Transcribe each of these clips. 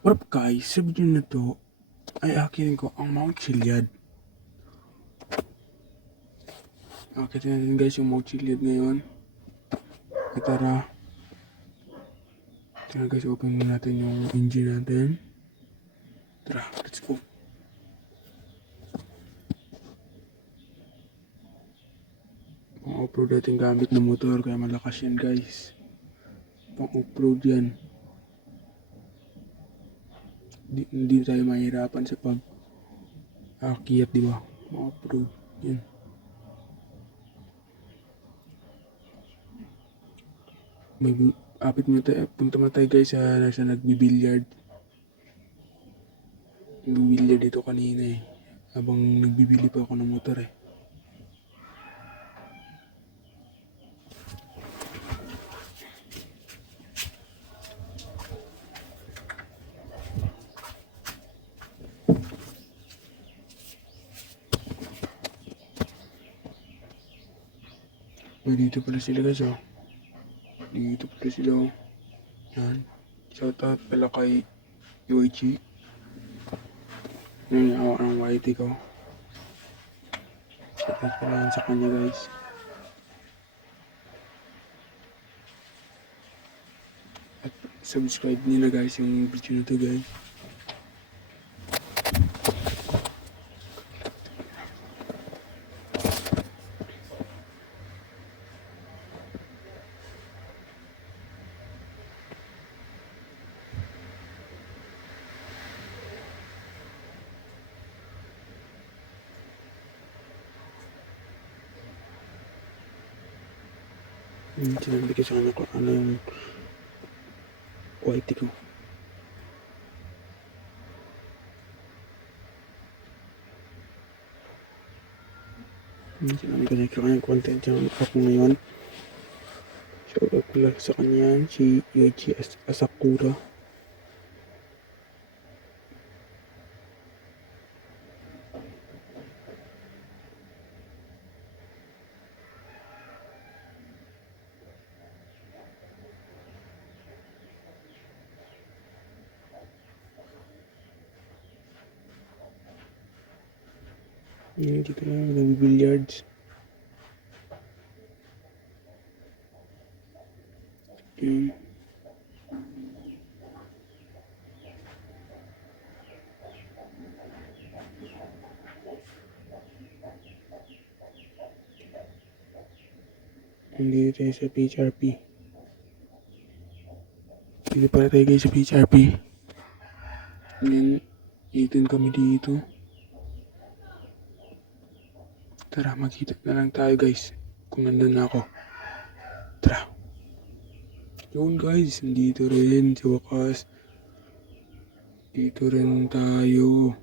What up guys, sa video na to ay akitin ko ang Mount Chiliad. Akitin natin guys yung Mount Chiliad ngayon. At tara guys, open natin yung engine natin. Tara, let's go. Pang off-road natin gamit na motor, kaya malakas yan guys. Pang off-road yan. Hindi tayo mahirapan sa pag akyat, di ba? Pang off-road yan. Punta muna tayo guys sa nagbibilyard. Nagbibilyard dito kanina eh. Habang nagbibili pa ako ng motor eh. Dito pala sila guys oh. Dito pala sila oh. Yan. Shoutout pala kay Yoichi. Yan yung ang YT ko. Shoutout pala yan sa kanya guys. At subscribe nyo na guys yung video na to guys. Sinabi ko sa kanya kung ano yung YT ko. Sinabi ko sa kanya content yung ako ngayon. Shoutout pala sa kanya si Yoichi Asakura. Dito na nagbi-billiards. Dito tayo sa PHRP. Dito pala tayo guys sa PHRP. And then, itin kami dito. Tara, magkita na lang tayo guys kung nandun na ako. Tara. Yun guys, dito rin sa wakas. Dito rin tayo.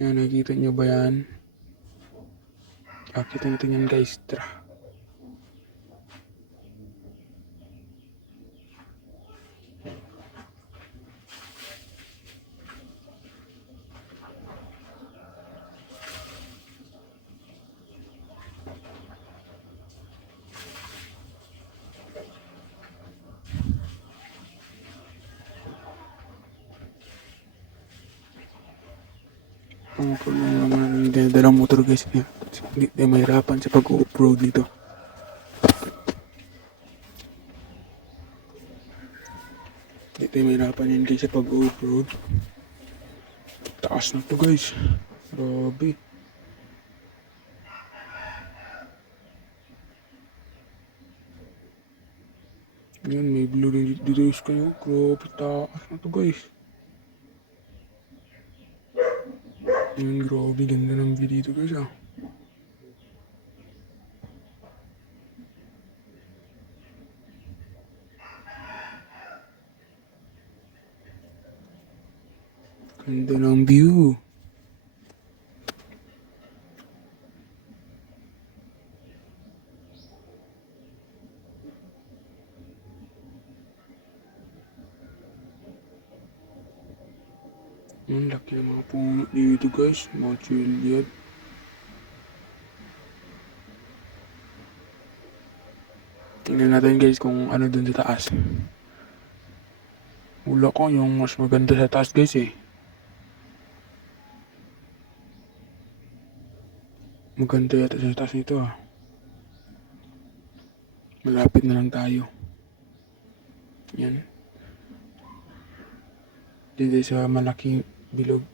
Yan, nakita nyo ba yan? Nakita natin yan guys. Tara. Ang problema naman ng dalang motor guys. Hindi tayo mahirapan sa pag-off-road dito. Hindi tayo mahirapan yan guys sa pag-off-road. Taas na to guys. Grabe. Yan, may blue rin dito kayo. Grabe, taas na to guys. Yan, grabe, ganda ng view dito guys ah. Ganda ng view. Ang laki ng mga puno dito guys. Mga Chiliad. Tingnan natin guys kung ano dun sa taas. Wala ko yung mas maganda sa taas guys eh. Maganda yata sa taas nito ah. Malapit na lang tayo. Yan. Dito sa malaking bilog.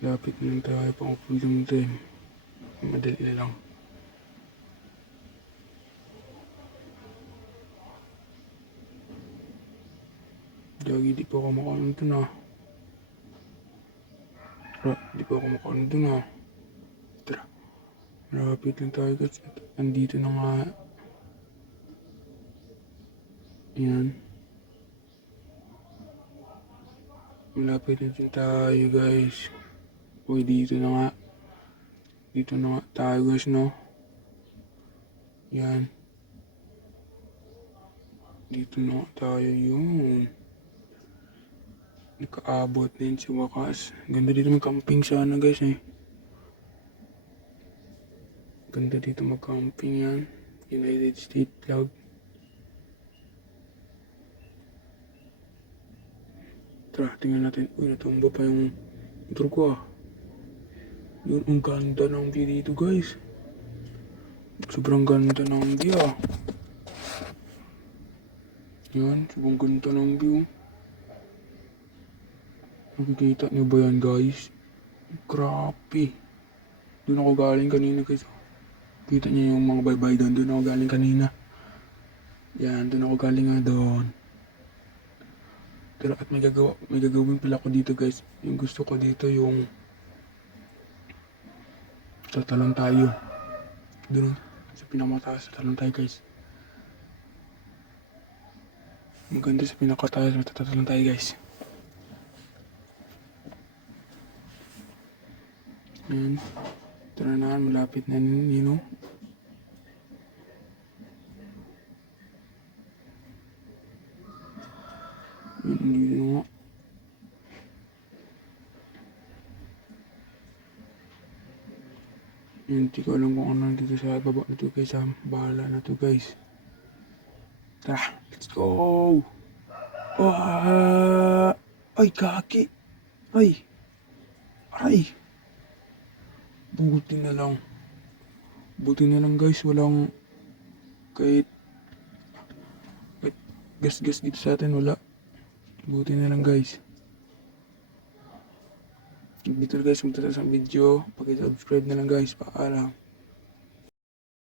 Lapit na lang tayo pang upulang din. Madali na lang. Gagi, di pa ako makaano dun ah. Tara, di pa ako makaano dun ah. Tara. Malapit lang tayo guys. Andito na nga. Yan. Malapit na din tayo guys. Uy, dito na nga. Dito na nga tayo guys, no? Yan. Dito na nga tayo yun. Nakaabot din sa wakas. Ganda dito mag-camping sana guys eh. Ganda dito mag-camping yan. United States flag. Tara, tingnan natin. Uy, natumba pa yung motor ko ah. Yun, ang ganda ng view dito guys. Sobrang ganda ng view ah. Yan, sobrang ganda ng view. Nakikita niyo ba yan guys? Grabe. Doon ako galing kanina guys. Kita niyo yung mga baybay doon. Doon ako galing kanina. Yan, doon ako galing nga doon. Pero at may gagawin pala ko dito guys. Yung gusto ko dito yung tatalon tayo. Doon sa pinakamataas tatalon tayo guys. Maganda sa pinakataas tatalon tayo guys. Yan. Tara na, malapit na nino. Hindi na nga. Hindi ko alam kung ano dito sa baba na to guys. Bahala na to guys. Tara, let's go! Ay, kaki! Ay! Aray! Buti na lang. Buti na lang guys, walang kahit gas-gas dito sa atin, wala. Buti na lang guys. Dito guys, magtatas ang video. Pag-subscribe na lang guys, paalam.